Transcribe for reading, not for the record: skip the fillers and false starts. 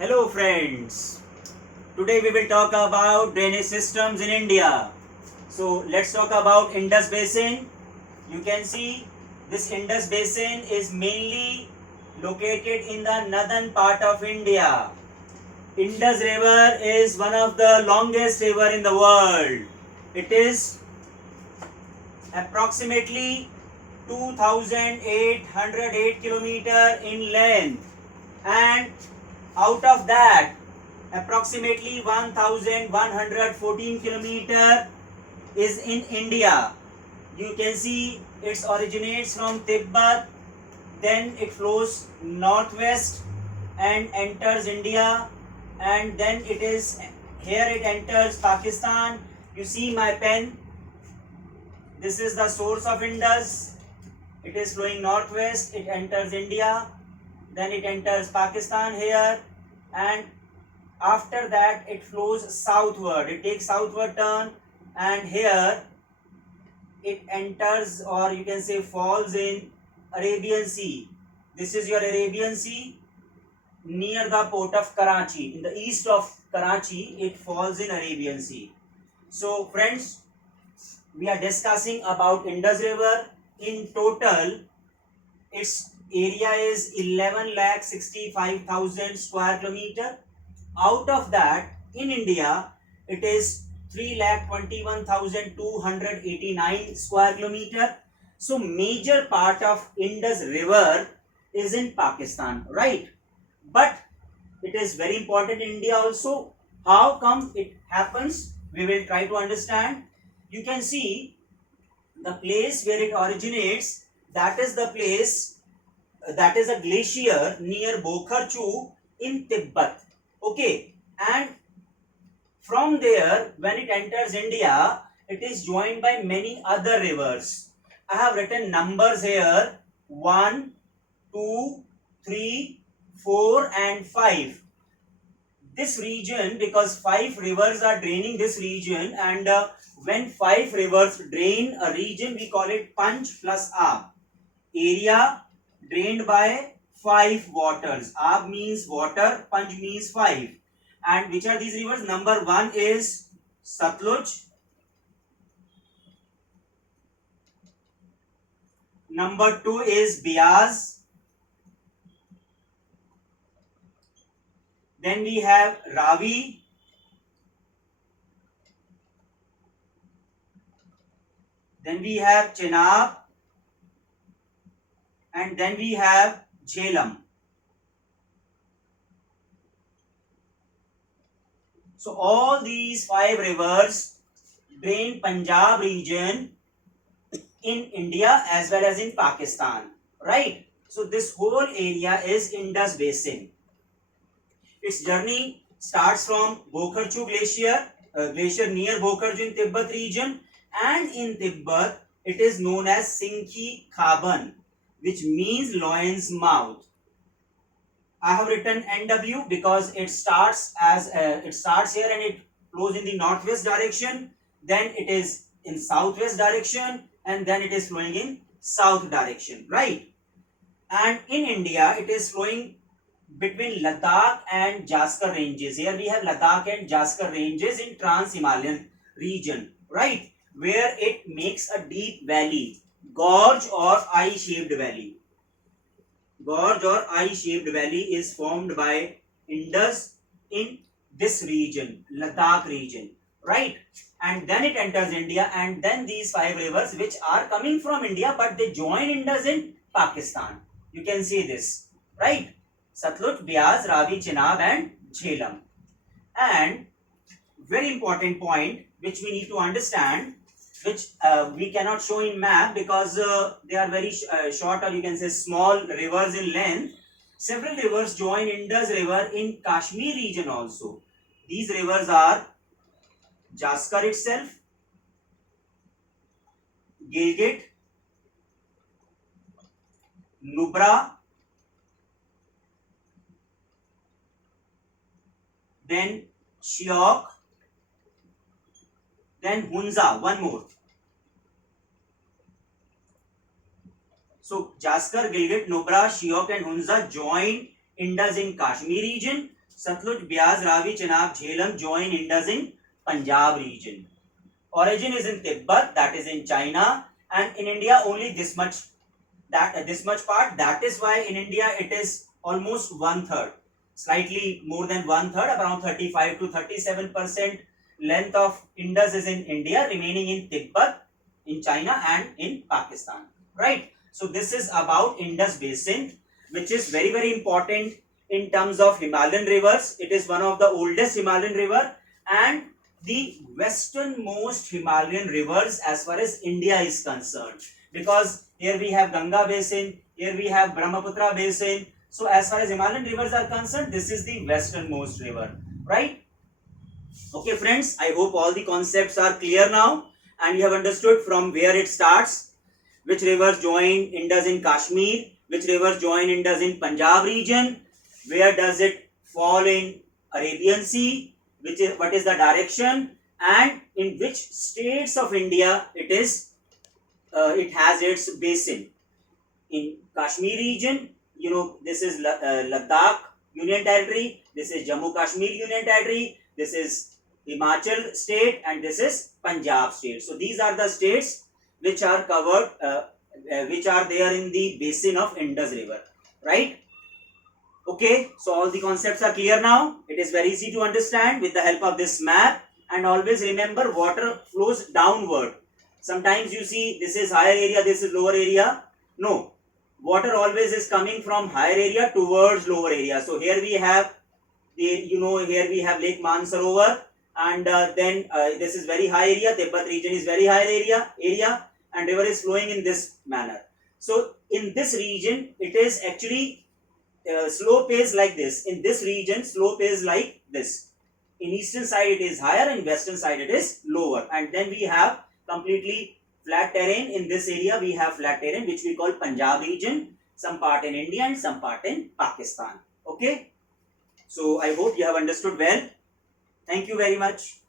Hello friends, today we will talk about drainage systems in India. So let's talk about Indus Basin. You can see this Indus Basin is mainly located in the northern part of India. Indus River is one of the longest river in the world. It is approximately 2808 kilometer in length, and out of that approximately 1114 kilometer is in India. You can see it originates from Tibet, then it flows northwest and enters India, and then it enters Pakistan. You see my pen, this is the source of Indus. It is flowing northwest, it enters India, then it enters Pakistan here, and after that it flows southward. It takes southward turn, and here it enters, or you can say falls in Arabian Sea. This is your Arabian Sea near the port of Karachi. In the east of Karachi, it falls in Arabian Sea. So friends, we are discussing about Indus River. In total, its area is 11,65,000 square kilometer. Out of that, in India, it is 3,21,289 square kilometer. So major part of Indus River is in Pakistan, right? But it is very important in India also. How come it happens? We will try to understand. You can see the place where it originates, that is the place, that is a glacier near Bokharchu in Tibet. Okay, and from there when it enters India, it is joined by many other rivers. I have written numbers here: 1, 2, 3, 4 and 5. This region, because 5 rivers are draining this region, and when 5 rivers drain a region, we call it Panch plus Aab. Area drained by 5 waters. Aab means water, Panch means 5. And which are these rivers? Number 1 is Satluj. Number 2 is Beas. Then we have Ravi. Then we have Chenab. And then we have Jhelum. So all these 5 rivers drain Punjab region in India as well as in Pakistan, right? So this whole area is Indus Basin. Its journey starts from Bokharchu glacier near Bokharchu in Tibet region, and in Tibet it is known as Singhi Khaban, which means lion's mouth. I have written NW because it starts here and it flows in the northwest direction, then it is in southwest direction, and then it is flowing in south direction, right? And in India, it is flowing between Ladakh and Jaskar ranges. Here we have Ladakh and Jaskar ranges in Trans-Himalayan region, right? Where it makes a deep valley, gorge or eye-shaped valley. Gorge or eye-shaped valley is formed by Indus in this region, Ladakh region, right? And then it enters India, and then these 5 rivers which are coming from India, but they join Indus in Pakistan. You can see this, right? Satluj, Beas, Ravi, Chenab and Jhelum. And very important point which we need to understand, which we cannot show in map because they are very short, or you can say small rivers in length. Several rivers join Indus River in Kashmir region also. These rivers are Jaskar itself, Gilgit, Nubra, then Shyok, then Hunza, one more. So Jaskar, Gilgit, Nubra, Shyok and Hunza join Indus in Kashmir region. Satluj, Bias, Ravi, Chenab, Jhelum join Indus in Punjab region. Origin is in Tibet, that is in China, and in India only this much, this much part. That is why in India it is almost one third, slightly more than one third, around 35 to 37% length of Indus is in India, remaining in Tibet, in China, and in Pakistan. Right. So this is about Indus Basin, which is very very important in terms of Himalayan rivers. It is one of the oldest Himalayan river and the westernmost Himalayan rivers as far as India is concerned, because here we have Ganga basin, here we have Brahmaputra basin. So as far as Himalayan rivers are concerned, this is the westernmost river, right? Okay friends, I hope all the concepts are clear now and you have understood from where it starts, which rivers join Indus in Kashmir, which rivers join Indus in Punjab region, where does it fall in Arabian Sea, which is what is the direction, and in which states of India it has its basin. In Kashmir region, you know, this is Ladakh Union Territory, this is Jammu Kashmir Union Territory, this is Himachal state, and this is Punjab state. So these are the states which are covered, which are there in the basin of Indus River, right? Okay, so all the concepts are clear now. It is very easy to understand with the help of this map, and always remember water flows downward. Sometimes you see this is higher area, this is lower area. No, water always is coming from higher area towards lower area. So here we have here we have Lake Mansarovar, and then this is very high area. Tibet region is very high area, and river is flowing in this manner. So in this region, it is actually slope is like this. In this region, slope is like this. In eastern side it is higher, in western side it is lower, and then we have completely flat terrain. In this area we have flat terrain, which we call Punjab region, some part in India and some part in Pakistan. Okay, so I hope you have understood well. Thank you very much.